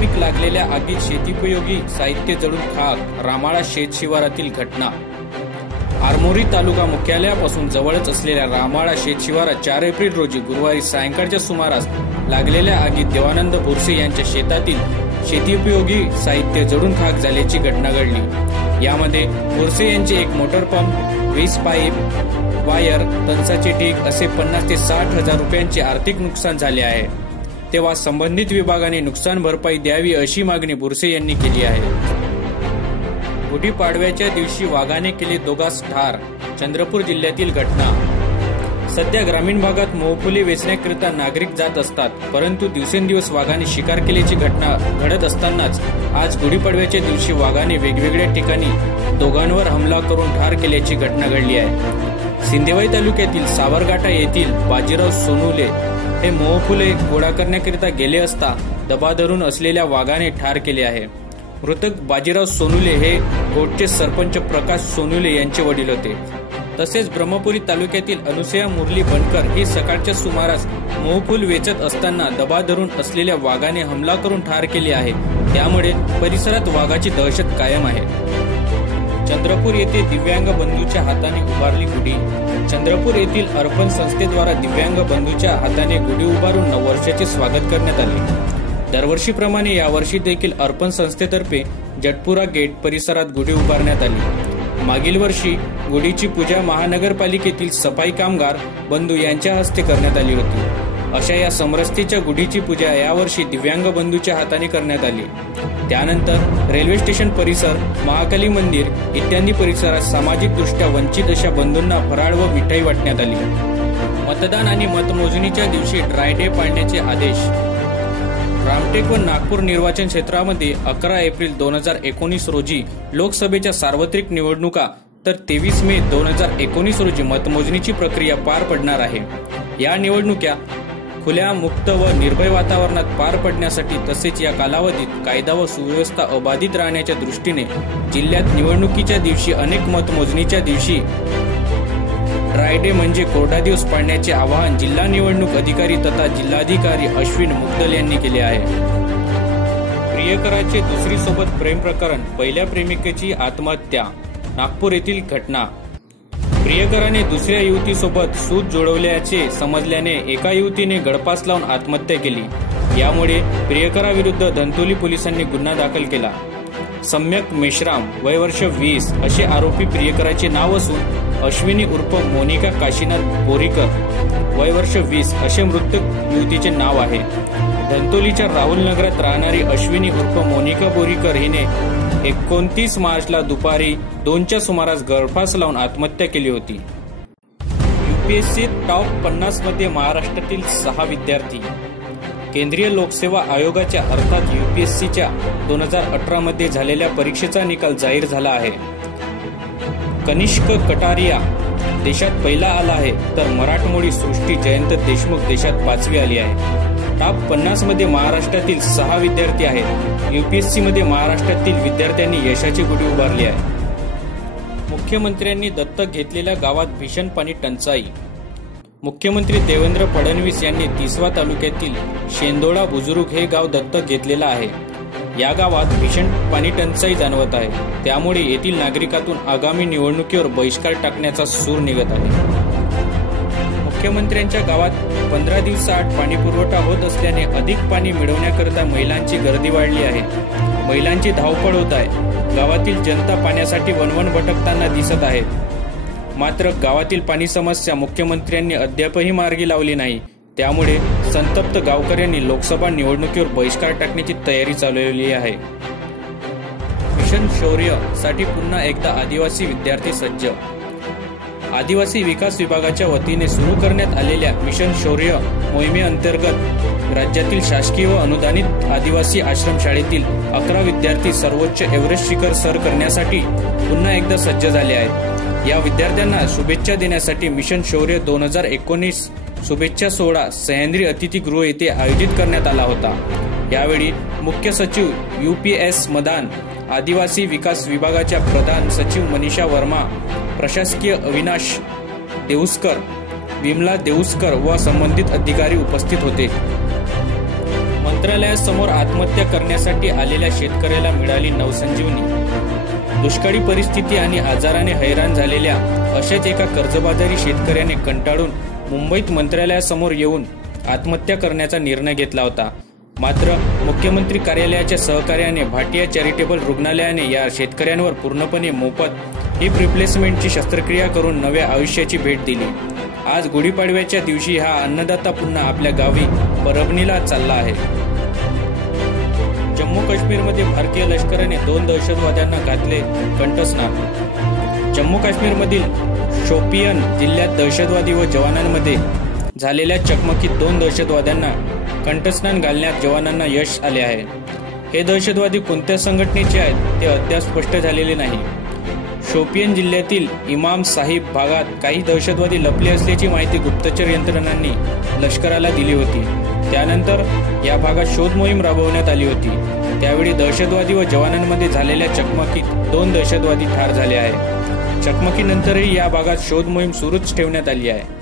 पीक लागलेल्या आगीत शेतीपयोगी साहित्य जळून खाक रामाळा शेत शिवारातील घटना. आरमोरी तालुका मुख्यालयापासून जवळच असलेल्या रामाळा शेत शिवारात चार एप्रिल रोजी गुरुवारी सायंकाळच्या सुमारास लागलेल्या आगीत देवानंद बोरसे यांच्या शेतातील शेतीउपयोगी साहित्य जळून खाक झाल्याची घटना घडली. यामध्ये बोरसे यांचे एक मोटर पंप वीज पाईप वायर तणसाचे ढीक असे पन्नास ते साठ हजार रुपयांचे आर्थिक नुकसान झाले आहे. तेव्हा संबंधित विभागाने नुकसान भरपाई द्यावी अशी मागणी बुरसे यांनी केली आहे. गुढीपाडव्याच्या दिवशी वाघाने केले दोघास ठार चंद्रपूर जिल्ह्यातील घटना. सध्या ग्रामीण भागात मोहफुले वेचण्याकरिता नागरिक जात असतात परंतु दिवसेंदिवस वाघाने शिकार केल्याची घटना घडत असतानाच आज गुढीपाडव्याच्या दिवशी वाघाने वेगवेगळ्या ठिकाणी दोघांवर हमला करून ठार केल्याची घटना घडली आहे. सिंदेवाई तालुक्यातील सावरगाटा येथील बाजीराव सोनुले हे मोहफुले गोळा करण्याकरिता गेले असता दबा धरून असलेल्या वाघाने ठार केले आहे. मृतक बाजीराव सोनुले हे गोटचे सरपंच प्रकाश सोनुले यांचे वडील होते. तसेच ब्रह्मपुरी तालुक्यातील अनुसया मुरली बनकर ही सकाळच्या सुमारास मोहफूल वेचत असताना दबा धरून असलेल्या वाघाने हमला करून ठार केले आहे. त्यामुळे परिसरात वाघाची दहशत कायम आहे. चंद्रपूर येथे दिव्यांग बंधूच्या हाताने उभारली गुढी. चंद्रपूर येथील अर्पण संस्थेद्वारा दिव्यांग बंधूच्या हाताने गुढी उभारून नववर्षाचे स्वागत करण्यात आले. दरवर्षीप्रमाणे यावर्षी देखील अर्पण संस्थेतर्फे जटपुरा गेट परिसरात गुढी उभारण्यात आली. मागील वर्षी गुढीची पूजा महानगरपालिकेतील सफाई कामगार बंधू यांच्या हस्ते करण्यात आली होती. अशा या समरस्तीच्या गुढीची पूजा यावर्षी दिव्यांग बंधूच्या हाताने करण्यात आली. त्यानंतर रेल्वे स्टेशन परिसर महाकाली मंदिर इत्यादी परिसरात सामाजिक दृष्ट्या वंचित अशा बंधूंना फराळ व मिठाई वाटण्यात आली. मतदान आणि मतमोजणीच्या दिवशी ड्राय डे पाळण्याचे आदेश. रामटेक व नागपूर निर्वाचन क्षेत्रामध्ये अकरा एप्रिल दोन हजार एकोणीस रोजी लोकसभेच्या सार्वत्रिक निवडणुका तर तेवीस मे दोन हजार एकोणीस रोजी मतमोजणीची प्रक्रिया पार पडणार आहे. या निवडणुक्या खुल्या मुक्त व निर्भय वातावरणात पार पडण्यासाठी तसेच या कालावधीत कायदा व सुव्यवस्था अबाधित राहण्याच्या दृष्टीने जिल्ह्यात निवडणुकीच्या दिवशी अनेक मतमोजणीच्या दिवशी ड्राय डे म्हणजे कोरडा दिवस पाळण्याचे आवाहन जिल्हा निवडणूक अधिकारी तथा जिल्हाधिकारी अश्विन मुद्दल यांनी केले आहे. प्रियकराचे दुसरी सोबत प्रेम प्रकरण पहिल्या प्रेमिकेची आत्महत्या नागपूर येथील घटना. प्रियकराने दुसऱ्या युवतीसोबत सूत जोडवल्याचे समजल्याने एका युवतीने गडपास लावून आत्महत्या केली. यामुळे प्रियकराविरुद्ध धंतोली पोलिसांनी गुन्हा दाखल केला. सम्यक मेश्राम वय वर्ष वीस असे आरोपी प्रियकराचे नाव असून अश्विनी उर्फ मोनिका काशीनाथ बोरीकर वय वर्ष वीस असे मृत युवतीचे नाव आहे. धंतोलीच्या राहुल नगरात राहणारी अश्विनी उर्फ मोनिका बोरीकर हिने एकोणतीस मार्चला दुपारी दोनच्या सुमारास गळफास लावून आत्महत्या केली होती. युपीएससी टॉप पन्नासमध्ये महाराष्ट्रातील सहा विद्यार्थी. केंद्रीय लोकसेवा आयोगाच्या अर्थात युपीएससीच्या दोन हजार अठरा मध्ये झालेल्या परीक्षेचा निकाल जाहीर झाला आहे. कनिष्क कटारिया देशात पहिला आला आहे तर मराठमोळी सृष्टी जयंत देशमुख देशात पाचवी आली आहे. टॉप पन्नासमध्ये महाराष्ट्रातील सहा विद्यार्थी आहेत. युपीएससी मध्ये महाराष्ट्रातील विद्यार्थ्यांनी यशाची गुढी उभारली आहे. मुख्यमंत्र्यांनी दत्तक घेतलेल्या गावात भीषण पाणी टंचाई. मुख्यमंत्री देवेंद्र फडणवीस यांनी तिसवा तालुक्यातील शेंदोळा बुजुर्ग हे गाव दत्तक घेतलेलं आहे. या गावात भीषण पाणी टंचाई जाणवत आहे. त्यामुळे येथील नागरिकातून आगामी निवडणुकीवर बहिष्कार टाकण्याचा सूर निघत आहे. मुख्यमंत्र्यांच्या गावात पंधरा दिवसाआड पाणी पुरवठा होत असल्याने अधिक पाणी मिळवण्याकरिता महिलांची गर्दी वाढली आहे. महिलांची धावपळ होत आहे. गावातील जनता पाण्यासाठी वणवण भटकताना दिसत आहे. मात्र गावातील पाणी समस्या मुख्यमंत्र्यांनी अद्यापही मार्गी लावली नाही. त्यामुळे संतप्त गावकऱ्यांनी लोकसभा निवडणुकीवर बहिष्कार टाकण्याची तयारी चालवली आहे. मिशन शौर्यसाठी पुन्हा एकदा आदिवासी विद्यार्थी सज्ज आदिवासी विकास विभागाच्या वतीने सुरू करण्यात आलेल्या मिशन शौर्य मोहिमेअंतर्गत राज्यातील शासकीय व अनुदानित आदिवासी आश्रमशाळेतील अकरा विद्यार्थी सर्वोच्च एव्हरेस्ट शिखर सर करण्यासाठी पुन्हा एकदा सज्ज झाले आहेत. या विद्यार्थ्यांना शुभेच्छा देण्यासाठी मिशन शौर्य दोन हजार एकोणीस शुभेच्छा सोहळा सह्याद्री अतिथीगृह येथे आयोजित करण्यात आला होता. यावेळी मुख्य सचिव यू पी एस मदान आदिवासी विकास विभागाच्या प्रधान सचिव मनीषा वर्मा प्रशासकीय अविनाश देऊसकर विमला देऊसकर व संबंधित अधिकारी उपस्थित होते. मंत्रालयासमोर आत्महत्या करण्यासाठी आलेल्या शेतकऱ्याला मिळाली नवसंजीवनी. दुष्काळी परिस्थिती आणि आजाराने हैराण झालेल्या अशाच एका कर्जबाजारी शेतकऱ्याने कंटाळून मुंबईत मंत्रालयासमोर येऊन आत्महत्या करण्याचा निर्णय घेतला होता. मात्र मुख्यमंत्री कार्यालयाच्या सहकार्याने भाटिया चॅरिटेबल रुग्णालयाने या शेतकऱ्यांवर पूर्णपणे मोफत हिप रिप्लेसमेंटची शस्त्रक्रिया करून नव्या आयुष्याची भेट दिली. आज गुढीपाडव्याच्या दिवशी हा अन्नदाता पुन्हा आपल्या गावी परभणीला चालला आहे. जम्मू काश्मीरमध्ये भारतीय लष्कराने दोन दहशतवाद्यांना घातले कंठस्नान. जम्मू काश्मीरमधील शोपियन जिल्ह्यात दहशतवादी व जवानांमध्ये झालेल्या चकमकीत दोन दहशतवाद्यांना कंठस्नान घालण्यात जवानांना यश आले आहे. हे दहशतवादी कोणत्या संघटनेचे आहेत ते अद्याप स्पष्ट झालेले नाही. शोपियन जिल्ह्यातील इमाम साहिब भागात काही दहशतवादी लपले असल्याची माहिती गुप्तचर यंत्रणांनी लष्कराला दिली होती. त्यानंतर या भागात शोध मोहीम राबवण्यात आली होती. त्यावेळी दहशतवादी व जवानांमध्ये झालेल्या चकमकीत दोन दहशतवादी ठार झाले आहे. चकमकीनंतरही या भागात शोध मोहीम सुरूच ठेवण्यात आली आहे.